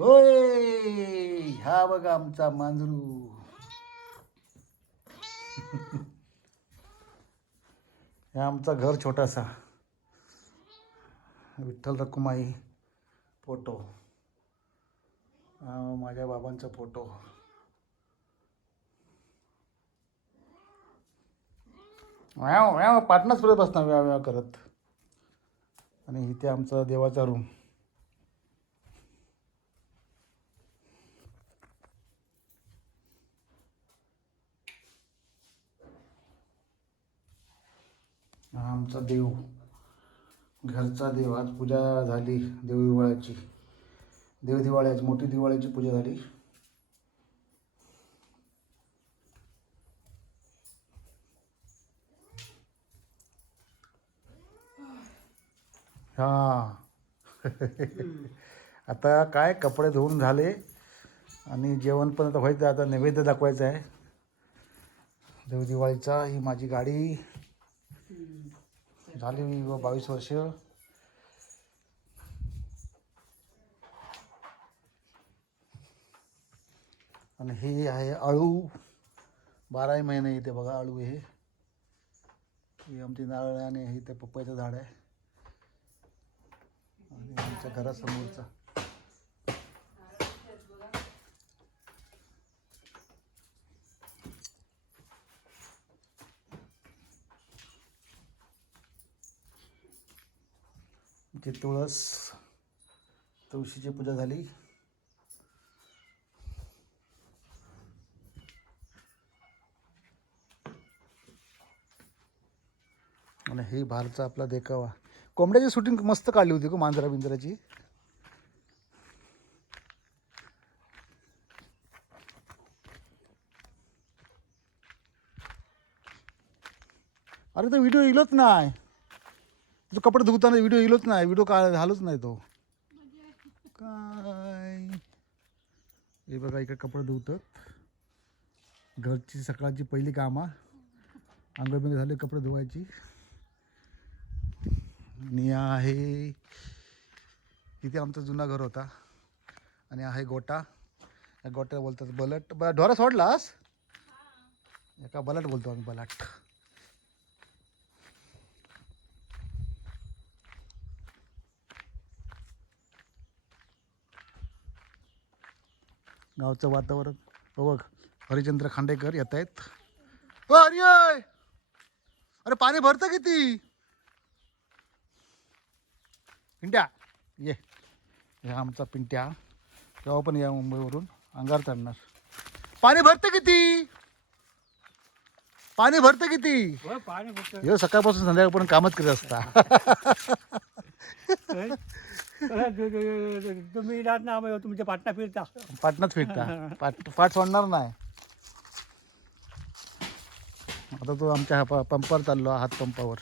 होय हा बघा आमचा मांजरू. हे आमचा घर छोटासा. विठ्ठल रखुमाई फोटो. माझ्या बाबांचा फोटो. व्याव व्याव पाटणाच पुढे बसणार व्याव व्याव करत. आणि इथे आमचा देवाचा रूम आमचा देव. घरचा देव. आज पूजा झाली देव दिवाळ्याची देव दिवाळ्याची मोठी दिवाळीची पूजा झाली. हा. आता काय कपडे धुवून झाले आणि जेवण पण आता व्हायचं आता नैवेद्य दाखवायचं आहे. देव दिवाळीचा ही माझी गाडी. झाली व बावीस वर्ष. आणि हे आहे आळू बाराही महिने इथे बघा आळू हे ही आमची नारळ आणि हे ते पपईचं झाड आहे. आणि आमच्या घरासमोरचा. इथे तुळस तुळशीची पूजा झाली. आणि हे भारचा आपला देखावा. कोंबड्याची शूटिंग मस्त काढली होती का मांजरा बिंजराची. अरे तो व्हिडिओ इलोच नाही तो कपडे धुताना व्हिडिओ येलोच नाही व्हिडिओ का झालोच नाही तो. काय? हे बघा इकडे कपडे धुवतात घरची सकाळची पहिली कामं. आंघोळ झाले कपडे धुवायची. आणि आहे तिथे आमचा जुना घर होता. आणि आहे गोटा. या गोट्याला बोलतात बलट. ब ढोरा सोडलास? एका बलट बोलतो आम्ही बलाट. गावचं वातावरण. हो बघ हरिचंद्र खांडेकर येत आहेत. हरी! अरे पाणी भरतं किती? पिंट्या ये. हे आमचा पिंट्या. केव्हा पण या मुंबईवरून अंगार चढणार पाणी भरतं किती? पाणी भरतं किती? पाणी हे सकाळपासून संध्याकाळपर्यंत कामच करत असता. तुम्ही जात ना मग तुमच्या पाटणा फिरता. पाटणात फिरता. पाट पाठ सोडणार नाही. आता तो आमच्या हा प- पंपावर चाललो हात पंपावर.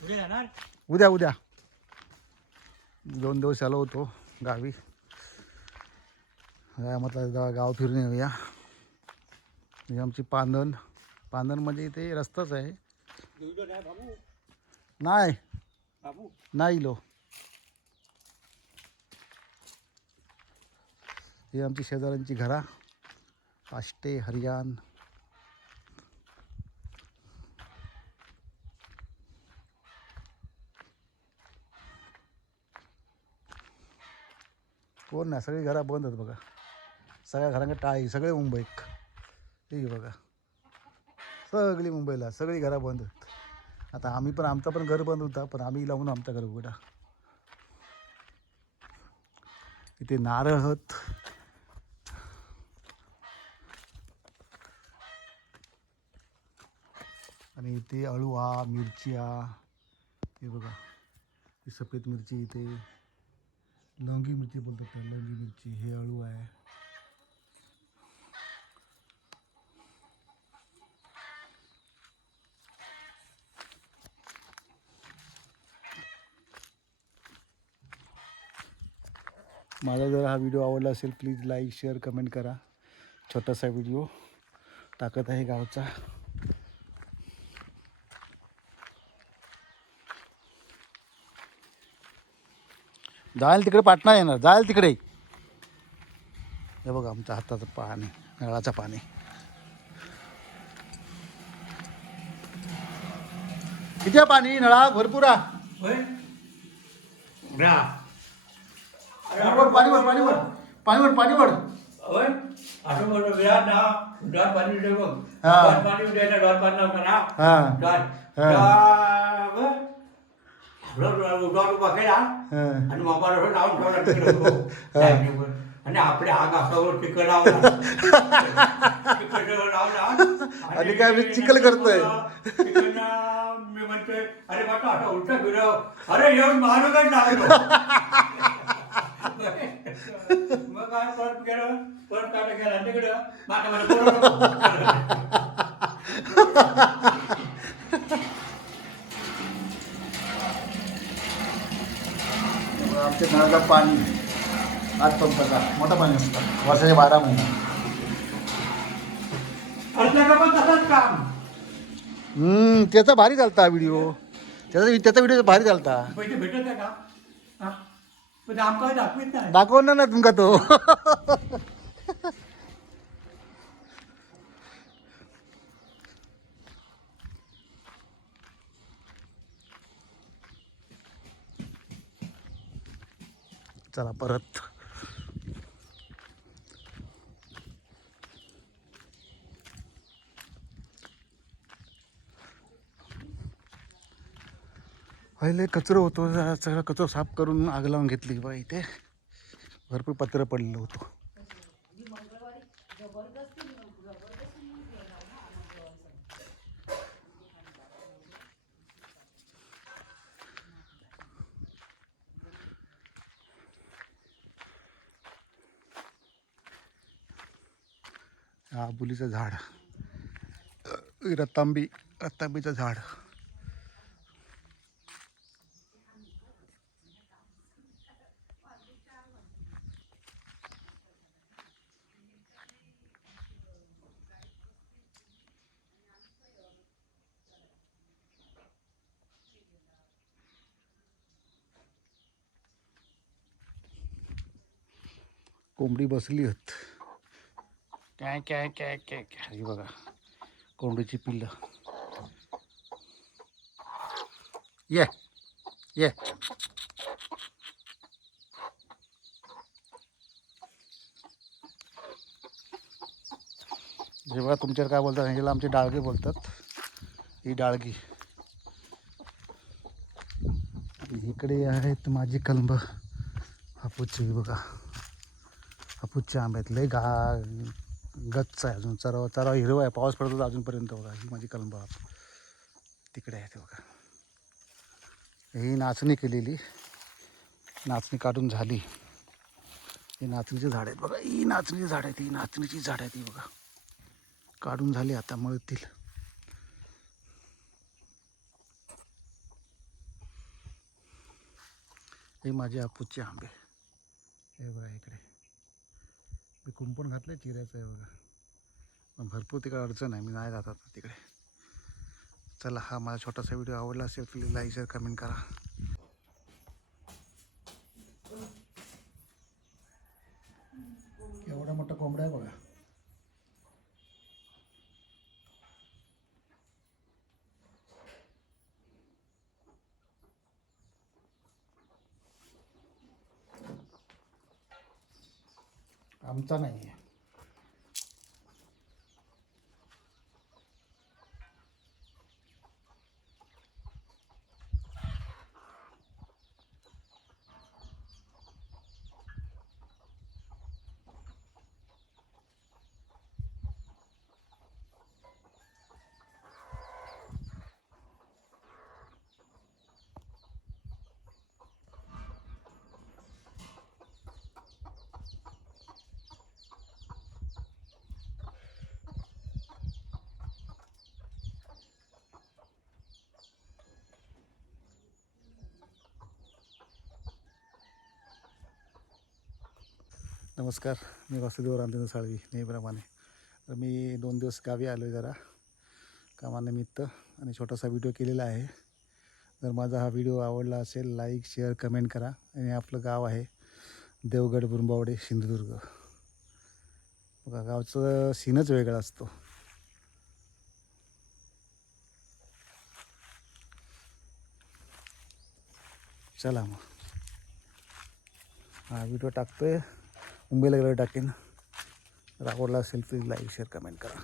पुढे जाणार? उद्या उद्या. दोन दिवस आलो होतो गावी. काय म्हटलं जरा गाव फिरून येऊया. ही आमची पांदण पांदण म्हणजे इथे रस्ताच आहे. नाही बाबू. नाही. बाबू. नाही लो ही आमची शेजाऱ्यांची घरा. आष्टे हरियाण. कोण नाही सगळी घरा बंद आहेत बघा. सगळ्या घरांकडे टाळी सगळे मुंबईत ठीक आहे बघा. सगळी मुंबईला सगळी घरा बंद आहेत. आता आम्ही पण आमचा पण घर बंद होता पण आम्ही लावून आमचं घर उघडा. इथे नारळ आहेत आणि इथे अळू हा मिरची हे बघा. ही सफेद मिरची इथे. लवंगी मिरची बोलतात लवंगी मिरची. हे अळू आहे. माझा जर हा व्हिडिओ आवडला असेल प्लीज लाईक शेअर कमेंट करा. छोटासा व्हिडिओ टाकत आहे गावचा. जायला तिकडे पाटणा येणार जायला तिकडे. हे बघा आमच्या हाताचं पाणी नळाचं पाणी. किती आहे पाणी? नळा भरपूर ना डॉट पाणी बघ हा. डॉट पाणी डॉट पाणी ना? हा. हा. उभा केला. आणि लावून ठेवला तिकडे. आणि आपल्या घासावर चिकन लावला. आणि काय मी चिखल करतोय. मी म्हणतोय अरे बाबा आता उलटा फिरव अरे येऊन महाराज लागलो. मग काय परत गेलं परत काढ गेला तिकडं. माझ्या मला नळाला पाणी. हात पंपाचा मोठा पाणी असतं. वर्षाचे बारा महिने. हम्म, त्याचा भारी चालता व्हिडिओ त्याचा त्याचा व्हिडिओ भारी चालता पैसे भेटत आहे का? हा? पण आमका दाखवीत नाही. दाखवणार ना तुमका तो. चला परत. पहिले कचरा होतो. सगळा कचरा साफ करून आग लावून घेतली बा इथे. भरपूर पत्र पडलं होतं. हा आबुलीचं झाड. रत्तांबी रतांबी रतांबीचं झाड. कोंबडी बसली होत काय काय काय काय काय. बघा कोंडूची पिल्लं. ये ये. जेव्हा तुमच्यावर काय बोलतात ह्याला आमचे डाळगी बोलतात. ही डाळगी. इकडे आहेत माझी कलंब हापूसची बघा. हापूसच्या आंब्यात लय गा गच्च आहे अजून चराव चराव हिरवा आहे पाऊस पडतो अजूनपर्यंत बघा ही माझी कलंब तिकडे आहे ते बघा. ही नाचणी केलेली. नाचणी काढून झाली. ही नाचणीची झाड आहेत बघा ही नाचणीची झाड आहेत ही नाचणीची झाड आहेत ही बघा. काढून झाली आता मळतील. हे माझे आपूचे आंबे. हे बघा इकडे. मी कुंपण घातलं आहे चिऱ्याचं आहे बघा. पण भरपूर तिकडे अडचण आहे मी नाही जात आता तिकडे. चला हा माझा छोटासा व्हिडिओ आवडला असेल प्लीज लाईक शेअर कमेंट करा एवढा मोठा कोंबडा आहे बघा आमचा नाही आहे नमस्कार मी वासुदेव रामचंद्र साळवी नेहमीप्रमाणे. तर मी दोन दिवस गावी आलो आहे जरा कामानिमित्त आणि छोटासा व्हिडिओ केलेला आहे. जर माझा हा व्हिडिओ आवडला असेल लाईक शेअर कमेंट करा. आणि आपलं गाव आहे देवगड बुरंबावडे सिंधुदुर्ग. बघा गावचं सीनच वेगळा असतो. चला मग. हा व्हिडिओ टाकतोय. मुंबईला गेल्यावर टाकेन. जर आवडला असेल प्लीज लाईक शेअर कमेंट करा.